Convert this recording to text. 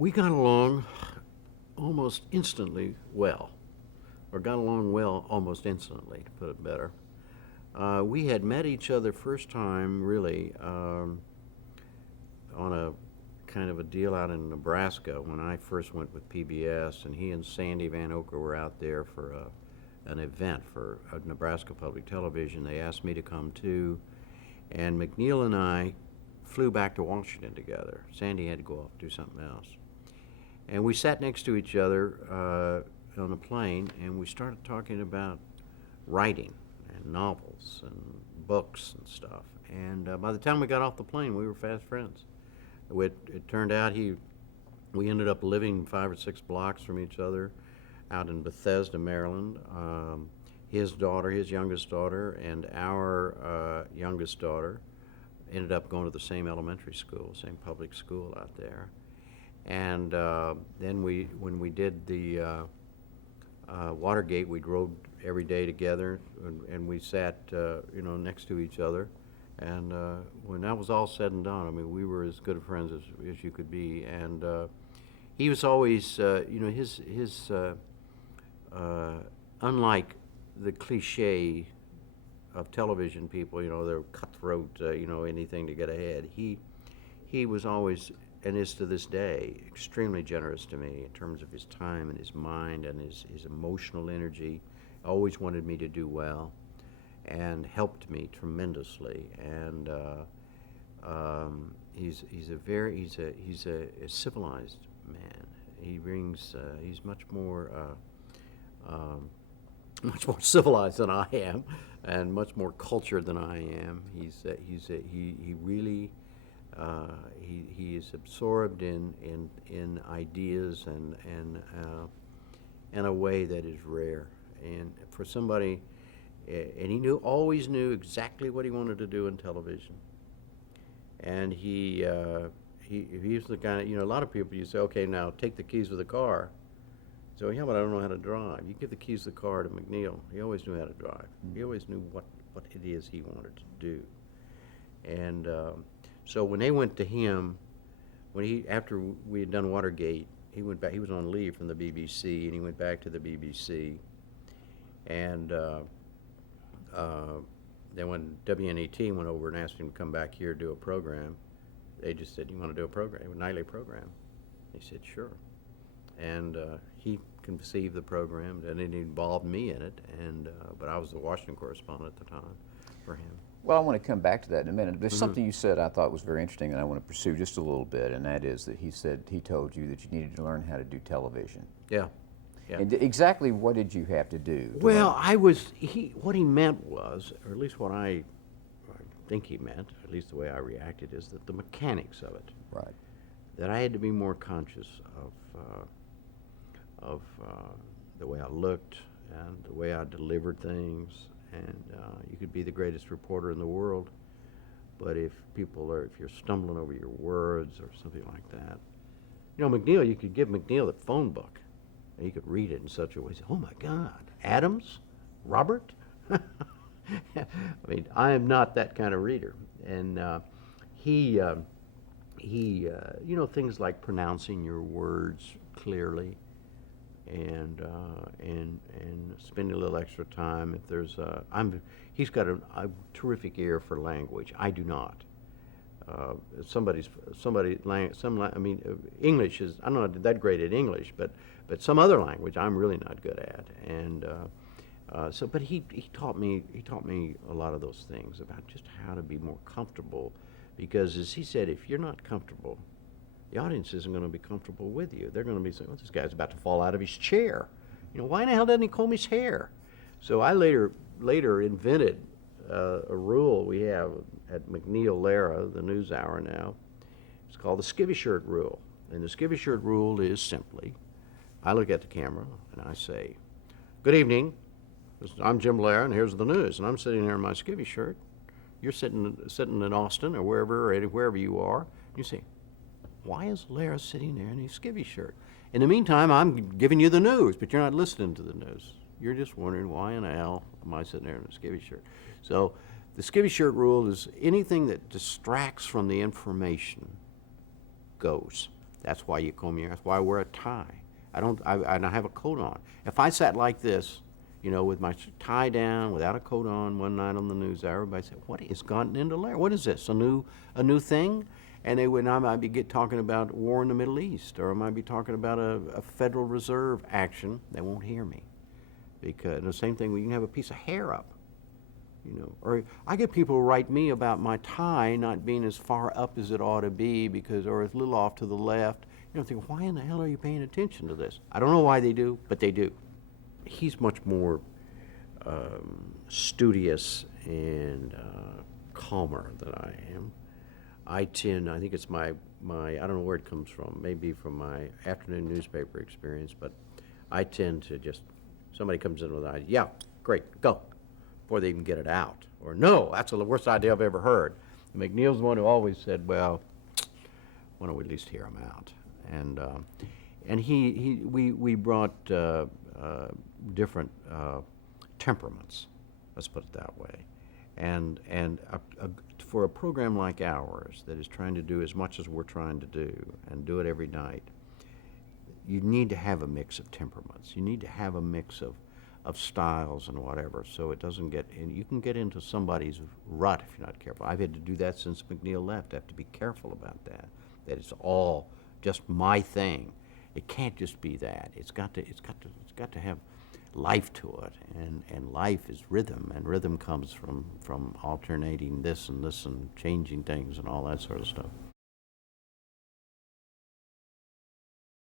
We got along almost instantly well, or got along well almost instantly, to put it better. We had met each other first time, really, on a kind of a deal out in Nebraska when I first went with PBS, and he and Sandy Van Oker were out there for an event for Nebraska Public Television. They asked me to come too, and MacNeil and I flew back to Washington together. Sandy had to go off and do something else. And we sat next to each other on the plane, and we started talking about writing and novels and books and stuff. And by the time we got off the plane, we were fast friends. It turned out we ended up living 5 or 6 blocks from each other out in Bethesda, Maryland. His daughter, his youngest daughter, and our youngest daughter ended up going to the same elementary school, same public school out there. And then when we did the Watergate, we drove every day together, and we sat, next to each other. And when that was all said and done, I mean, we were as good of friends as you could be. And he was always, his unlike the cliche of television people, they're cutthroat, anything to get ahead. He was always, and is to this day, extremely generous to me in terms of his time and his mind and his emotional energy. Always wanted me to do well and helped me tremendously. And he's a civilized man. He's much more civilized than I am, and much more cultured than I am. He really he is absorbed in ideas and in a way that is rare. And for somebody, and he always knew exactly what he wanted to do in television. And he was the kind of, a lot of people, you say, okay, now take the keys of the car. So, yeah, but I don't know how to drive. You give the keys of the car to MacNeil. He always knew how to drive. He always knew what it is he wanted to do. And so when they went to him, after we had done Watergate, he went back. He was on leave from the BBC, and he went back to the BBC. And then when WNET went over and asked him to come back here to do a program, they just said, "You want to do a program, a nightly program?" He said, "Sure." And he conceived the program, and it involved me in it. And but I was the Washington correspondent at the time for him. Well, I want to come back to that in a minute. There's something you said I thought was very interesting, and I want to pursue just a little bit, and that is that he told you that you needed to learn how to do television. Yeah. Yeah. And exactly what did you have to do? Well, what he meant was, or at least what I think he meant, at least the way I reacted, is that the mechanics of it. Right. That I had to be more conscious of the way I looked and the way I delivered things. And you could be the greatest reporter in the world, but if you're stumbling over your words or something like that, MacNeil, you could give MacNeil the phone book, and he could read it in such a way, say, "Oh my God, Adams, Robert." I mean, I am not that kind of reader, and he, things like pronouncing your words clearly, and spending a little extra time. If there's he's got a terrific ear for language. I do not. English is, I'm not that great at English, but some other language I'm really not good at. And but he taught me a lot of those things about just how to be more comfortable, because as he said, if you're not comfortable, the audience isn't going to be comfortable with you. They're going to be saying, "Oh, this guy's about to fall out of his chair. Why in the hell doesn't he comb his hair?" So I later invented a rule we have at MacNeil Lehrer, the news hour now. It's called the skivvy shirt rule. And the skivvy shirt rule is simply, I look at the camera and I say, "Good evening. I'm Jim Lehrer, and here's the news." And I'm sitting here in my skivvy shirt. You're sitting in Austin or wherever you are. You say, "Why is Lehrer sitting there in his skivvy shirt?" In the meantime, I'm giving you the news, but you're not listening to the news. You're just wondering, why in the hell am I sitting there in a skivvy shirt? So the skivvy shirt rule is anything that distracts from the information goes. That's why you comb your hair. That's why I wear a tie. And I have a coat on. If I sat like this, you know, with my tie down, without a coat on, one night on the news, everybody said, "What has gotten into Lehrer? What is this? A new thing?" And they would, I might be talking about war in the Middle East, or I might be talking about a Federal Reserve action. They won't hear me, because the same thing when you can have a piece of hair up, you know. Or I get people who write me about my tie not being as far up as it ought to be, because, or it's a little off to the left. You know, think, why in the hell are you paying attention to this? I don't know why they do, but they do. He's much more studious and calmer than I am. I think it's my I don't know where it comes from, maybe from my afternoon newspaper experience, but I tend to just, somebody comes in with an idea, yeah, great, go, before they even get it out. Or, no, that's the worst idea I've ever heard. MacNeil's the one who always said, well, why don't we at least hear him out? And we brought different temperaments, let's put it that way. And for a program like ours that is trying to do as much as we're trying to do and do it every night, you need to have a mix of temperaments. You need to have a mix of styles and whatever, so it doesn't get, and you can get into somebody's rut if you're not careful. I've had to do that since MacNeil left. I have to be careful about that it's all just my thing. It can't just be that. It's got to have life to it, and life is rhythm, and rhythm comes from alternating this and this and changing things and all that sort of stuff.